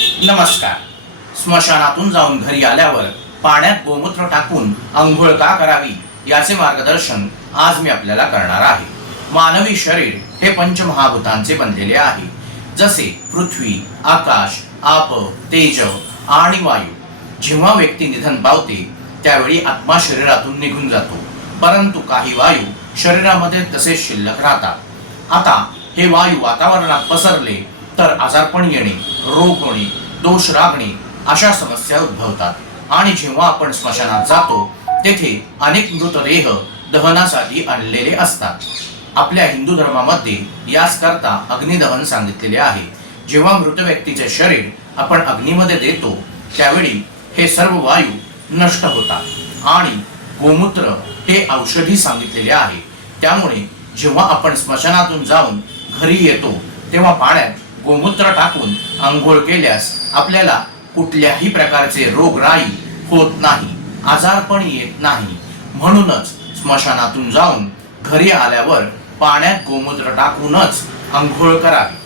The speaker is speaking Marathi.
नमस्कार. स्मशानातून जाऊन घरी आल्यावर पाण्यात गोमूत्र टाकून अंघोळ का करावी याचे मार्गदर्शन आज मी आपल्याला करणार आहे. मानवी शरीर हे पंचमहाभूतांचे बनलेले आहे. जसे पृथ्वी, आकाश, आप, तेज आणि वायू. जेव्हा व्यक्ती निधन पावते त्यावेळी आत्मा शरीरातून निघून जातो, परंतु काही वायू शरीरामध्ये तसेच शिल्लक राहतात. आता हे वायू वातावरणात पसरले तर आजारपण येणे, रोग होणे, दोष लागणे अशा समस्या उद्भवतात. आणि जेव्हा आपण स्मशानात जातो तेथे अनेक मृतदेह दहनासाठी आणलेले असतात. आपल्या हिंदू धर्मामध्ये याच करता अग्निदहन सांगितलेले आहे. जेव्हा मृत व्यक्तीचे शरीर आपण अग्नीमध्ये देतो त्यावेळी हे सर्व वायू नष्ट होतात. आणि गोमूत्र हे औषधी सांगितलेले आहे. त्यामुळे जेव्हा आपण स्मशानातून जाऊन घरी येतो तेव्हा पाण्यात गोमूत्र टाकून अंघोळ केल्यास आपल्याला कुठल्याही प्रकारचे रोगराई होत नाही, आजारपण येत नाही. म्हणूनच स्मशानातून जाऊन घरी आल्यावर पाण्यात गोमूत्र टाकूनच अंघोळ करावी.